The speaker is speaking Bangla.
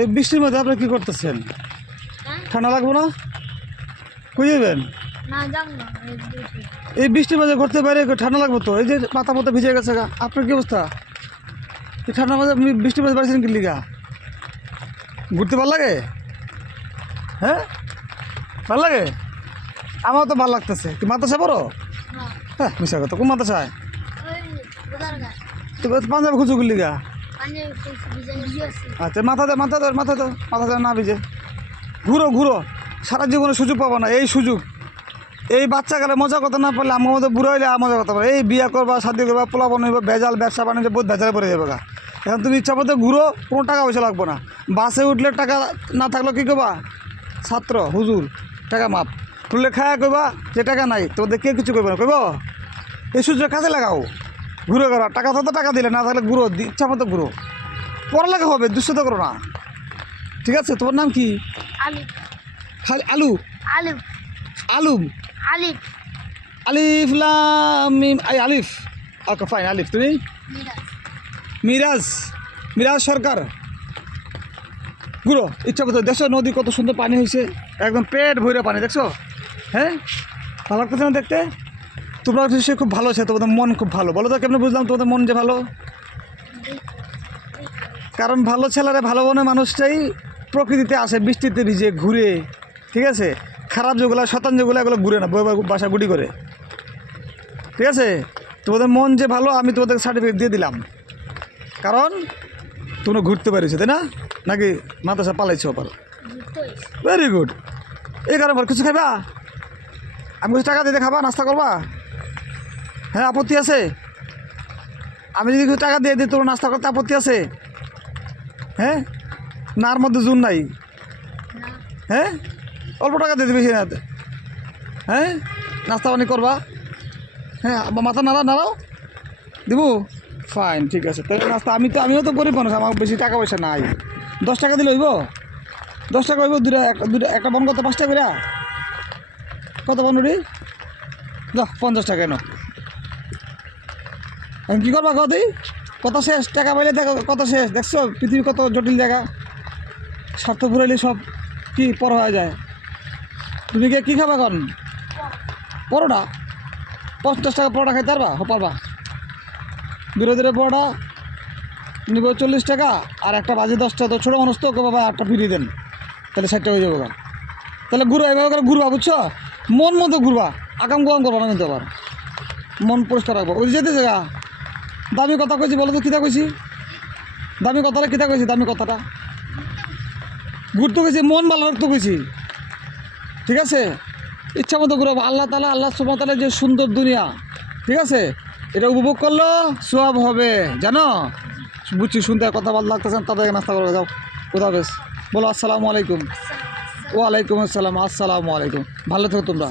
এই বৃষ্টির মধ্যে আপনি কি করতেছেন? ঠান্ডা লাগবে না? কই যাবেন? এই বৃষ্টির মধ্যে ঘুরতে বাইরে ঠান্ডা লাগবে তো। এই যে মাথা মতো ভিজে গেছে গা, আপনার কি অবস্থা? এই ঠান্ডার মধ্যে বৃষ্টির মধ্যে বাড়িছেন কি লিগা? ঘুরতে ভালো লাগে? হ্যাঁ ভালো লাগে? আমার তো ভালো লাগতেছে। কি মাদ্রাসা পড়ো? হ্যাঁ মিশা কথা। কোন মাদ্রাসায়? পাঞ্জাব খুঁজো কি লিগা? আচ্ছা মাথা দাও না ভিজে। ঘুরো ঘুরো, সারা জীবনে সুযোগ পাবো না এই সুযোগ। এই বাচ্চাকালে মজা কথা না পারলে আমার মধ্যে বুড়ো হইলে মজা কথা পারে। এই বিয়ে করবা, শাদি করবা, পোলা বানাইবা, ভেজাল ব্যবসা বাণিজ্য বহুত ভেজালে পড়ে যাবে গা। এখন তুমি ইচ্ছা মতো ঘুরো, কোনো টাকা পয়সা লাগবো না। বাসে উঠলে টাকা না থাকলে কী করবা? ছাত্র হুজুর টাকা মাপ তুললে খায়া কইবা যে টাকা নাই, তোমাদের কে কিছু করবে না। কইব এই সুযোগ কাজে লাগাও, ঘুরে করো। টাকা তো টাকা দিলে, না থাকলে ঘুরো, ইচ্ছা মতো ঘুরো। পড়ালেখা হবে, দুঃস্থতা করো না। ঠিক আছে? তোমার নাম কি? খালি আলু? আলুম? আলিফ লাম মিম আলিফ। Okay fine. আলিফ। তুমি? মিরাজ সরকার। ঘুরো ইচ্ছা মতো। দেখছো নদী কত সুন্দর পানি হয়েছে, একদম পেট ভরে পানি। দেখছো? হ্যাঁ ভালো লাগতেছে না দেখতে? তোমরা সে খুব ভালো আছে, তোমাদের মন খুব ভালো। বলো তো কেমন বুঝলাম তোমাদের মন যে ভালো? কারণ ভালো ছেলেরা, ভালো মনের মানুষটাই প্রকৃতিতে আসে, বৃষ্টিতে ভিজে ঘুরে। ঠিক আছে? খারাপ যেগুলো, শতান যেগুলো, এগুলো ঘুরে না, বাসা গুটি করে। ঠিক আছে? তোমাদের মন যে ভালো, আমি তোমাদের সার্টিফিকেট দিয়ে দিলাম। কারণ তোমরা ঘুরতে পারিছো, তাই না? নাকি মাদ্রাসা পালাইছো? পারো, ভেরি গুড। এই কারণে কিছু খাইবা? আমি কিছু টাকা দিতে খাবা, নাস্তা করবা? হ্যাঁ আপত্তি আছে? আমি যদি কিছু টাকা দিয়ে দিই তোর নাস্তা করতে আপত্তি আছে? হ্যাঁ নার মধ্যে জুন নাই? হ্যাঁ অল্প টাকা দিয়ে দিবি না? হ্যাঁ নাস্তা পানি করবা? হ্যাঁ মাথা নাড়াও দিব। ফাইন, ঠিক আছে। তাহলে নাস্তা আমিও তো গরিব মানুষ, আমার বেশি টাকা পয়সা নাই। 10 টাকা দিলে হইব? 10 টাকা হইব? দুটা একটা বন কত? 5 টাকা করে? কত বনুরি? 50 টাকা কেন? এখন কী করবা? কত শেষ? টাকা পাইলে দেখো কত শেষ। দেখছো পৃথিবী কত জটিল জায়গা? স্বার্থ ফুরাইলে সব কি পর হয়ে যায়। তুমি কী খাবা এখন? পরোটা? 50 টাকা পরোটা খাইতে পারবা? দূরে পরোটা নিব 40 টাকা, আর একটা বাজে 10 টাকা। তো ছোটো মানুষ তো, বাবা একটা ফিরিয়ে দেন, তাহলে 60 টাকা হয়ে যাবো। তাহলে ঘুরো, এভাবে করে ঘুরবা, বুঝছো? মন মতো ঘুরবা, আগাম করবা না কিন্তু। আবার মন পরিষ্কার রাখবো। ওই যেতে জায়গা দামি কথা কইছি, বলো তো কিতা কইছি? দামি কথাটা কিতা কইছি? দামি কথাটা ঘুরতে কইছি, মন ভালো রাখতে কইছি। ঠিক আছে? ইচ্ছা মতো ঘুরবো। আল্লাহ সুবহানাহু ওয়া তাআলা যে সুন্দর দুনিয়া, ঠিক আছে, এটা উপভোগ করলো সওয়াব হবে, জানো? বুঝছি, শুনতে কথা ভালো লাগতেছেন, তাদের নাস্তা করবে যাও। খোদা হাফেজ। বলো আসসালামু আলাইকুম। ওয়ালাইকুম আসসালাম। আসসালামু আলাইকুম। ভালো থেকো তোমরা।